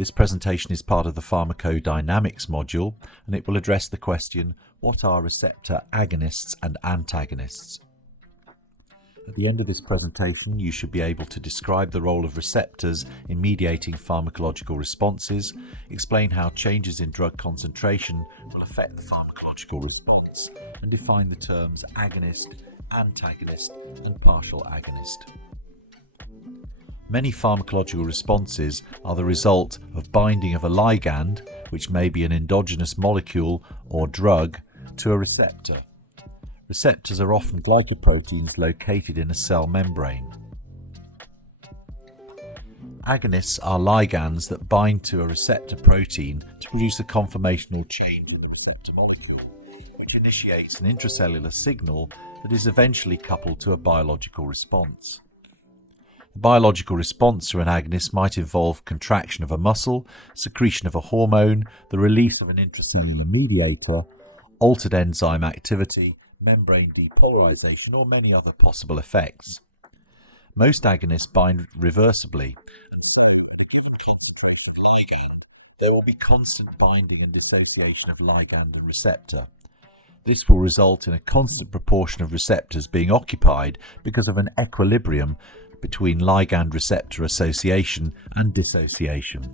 This presentation is part of the Pharmacodynamics module, and it will address the question, what are receptor agonists and antagonists? At the end of this presentation, you should be able to describe the role of receptors in mediating pharmacological responses, explain how changes in drug concentration will affect the pharmacological response, and define the terms agonist, antagonist, and partial agonist. Many pharmacological responses are the result of binding of a ligand, which may be an endogenous molecule or drug, to a receptor. Receptors are often glycoproteins located in a cell membrane. Agonists are ligands that bind to a receptor protein to produce a conformational change in the receptor molecule, which initiates an intracellular signal that is eventually coupled to a biological response. The biological response to an agonist might involve contraction of a muscle, secretion of a hormone, the release of an intracellular mediator, altered enzyme activity, membrane depolarization, or many other possible effects. Most agonists bind reversibly, and so at a given concentration of ligand, there will be constant binding and dissociation of ligand and receptor. This will result in a constant proportion of receptors being occupied because of an equilibrium between ligand-receptor association and dissociation.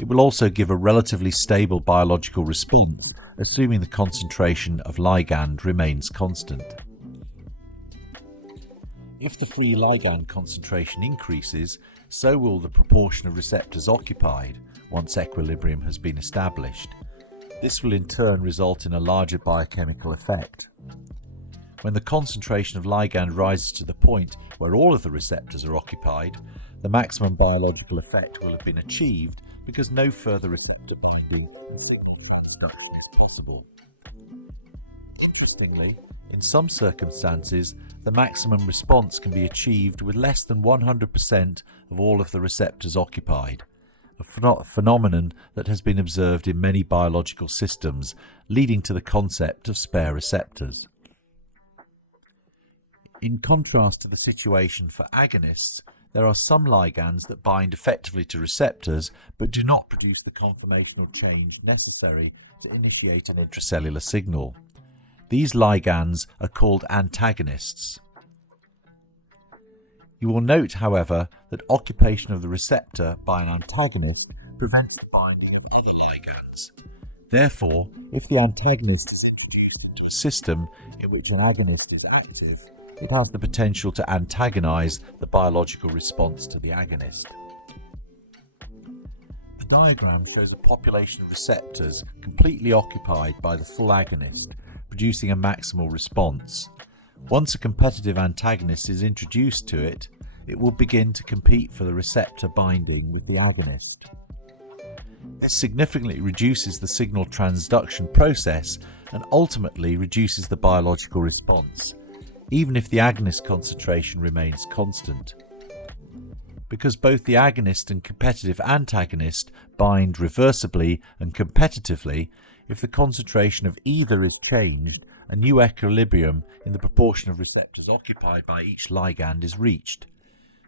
It will also give a relatively stable biological response, assuming the concentration of ligand remains constant. If the free ligand concentration increases, so will the proportion of receptors occupied once equilibrium has been established. This will in turn result in a larger biochemical effect. When the concentration of ligand rises to the point where all of the receptors are occupied, the maximum biological effect will have been achieved because no further receptor binding and signal transduction is possible. Interestingly, in some circumstances, the maximum response can be achieved with less than 100% of all of the receptors occupied, a phenomenon that has been observed in many biological systems, leading to the concept of spare receptors. In contrast to the situation for agonists, there are some ligands that bind effectively to receptors but do not produce the conformational change necessary to initiate an intracellular signal. These ligands are called antagonists. You will note, however, that occupation of the receptor by an antagonist prevents the binding of other ligands. Therefore, if the antagonist is introduced into a system in which an agonist is active, it has the potential to antagonize the biological response to the agonist. The diagram shows a population of receptors completely occupied by the full agonist, producing a maximal response. Once a competitive antagonist is introduced to it, it will begin to compete for the receptor binding with the agonist. This significantly reduces the signal transduction process and ultimately reduces the biological response, even if the agonist concentration remains constant. Because both the agonist and competitive antagonist bind reversibly and competitively, if the concentration of either is changed, a new equilibrium in the proportion of receptors occupied by each ligand is reached.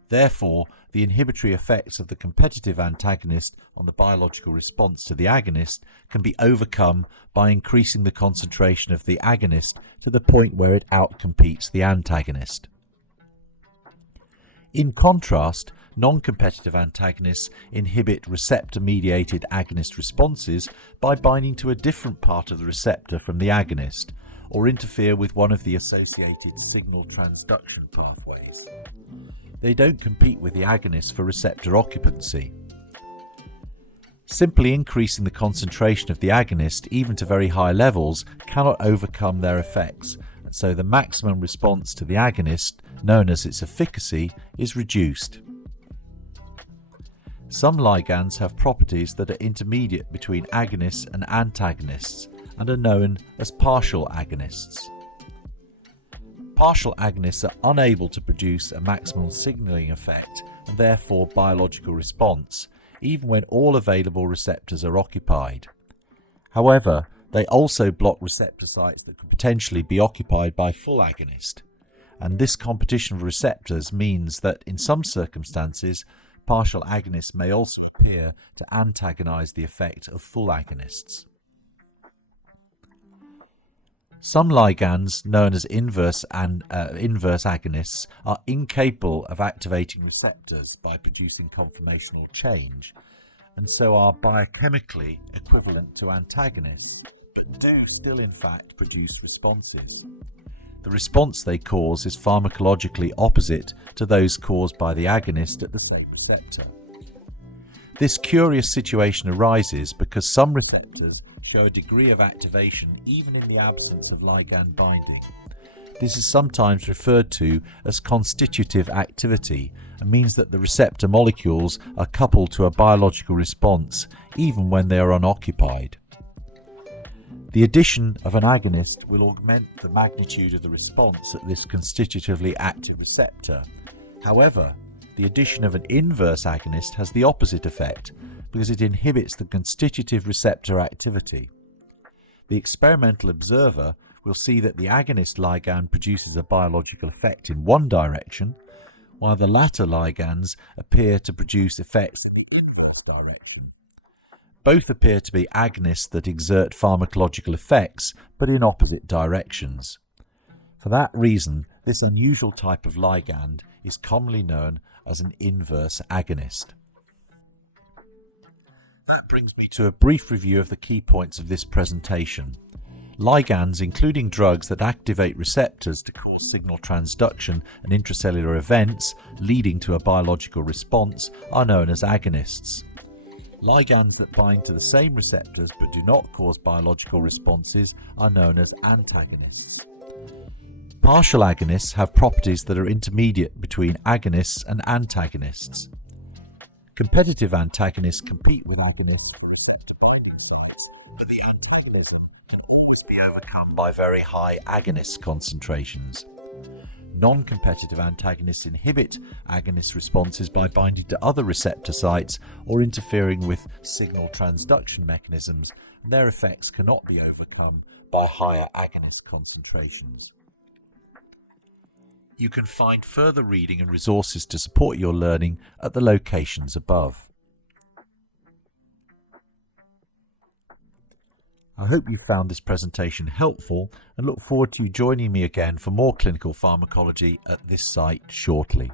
Therefore, the inhibitory effects of the competitive antagonist on the biological response to the agonist can be overcome by increasing the concentration of the agonist to the point where it outcompetes the antagonist. In contrast, non-competitive antagonists inhibit receptor-mediated agonist responses by binding to a different part of the receptor from the agonist, or interfere with one of the associated signal transduction pathways. They don't compete with the agonist for receptor occupancy. Simply increasing the concentration of the agonist, even to very high levels, cannot overcome their effects, and so the maximum response to the agonist, known as its efficacy, is reduced. Some ligands have properties that are intermediate between agonists and antagonists and are known as partial agonists. Partial agonists are unable to produce a maximal signaling effect and therefore biological response, even when all available receptors are occupied. However, they also block receptor sites that could potentially be occupied by full agonist, and this competition of receptors means that in some circumstances, partial agonists may also appear to antagonize the effect of full agonists. Some ligands, known as inverse agonists, are incapable of activating receptors by producing conformational change, and so are biochemically equivalent to antagonists, but do still in fact produce responses. The response they cause is pharmacologically opposite to those caused by the agonist at the same receptor. This curious situation arises because some receptors show a degree of activation even in the absence of ligand binding. This is sometimes referred to as constitutive activity and means that the receptor molecules are coupled to a biological response even when they are unoccupied. The addition of an agonist will augment the magnitude of the response at this constitutively active receptor. However, the addition of an inverse agonist has the opposite effect because it inhibits the constitutive receptor activity. The experimental observer will see that the agonist ligand produces a biological effect in one direction, while the latter ligands appear to produce effects in the opposite direction. Both appear to be agonists that exert pharmacological effects, but in opposite directions. For that reason, this unusual type of ligand is commonly known as an inverse agonist. That brings me to a brief review of the key points of this presentation. Ligands, including drugs that activate receptors to cause signal transduction and intracellular events leading to a biological response, are known as agonists. Ligands that bind to the same receptors but do not cause biological responses are known as antagonists. Partial agonists have properties that are intermediate between agonists and antagonists. Competitive antagonists compete with agonists, but the antagonism can always be overcome by very high agonist concentrations. Non-competitive antagonists inhibit agonist responses by binding to other receptor sites or interfering with signal transduction mechanisms, and their effects cannot be overcome by higher agonist concentrations. You can find further reading and resources to support your learning at the locations above. I hope you found this presentation helpful and look forward to you joining me again for more clinical pharmacology at this site shortly.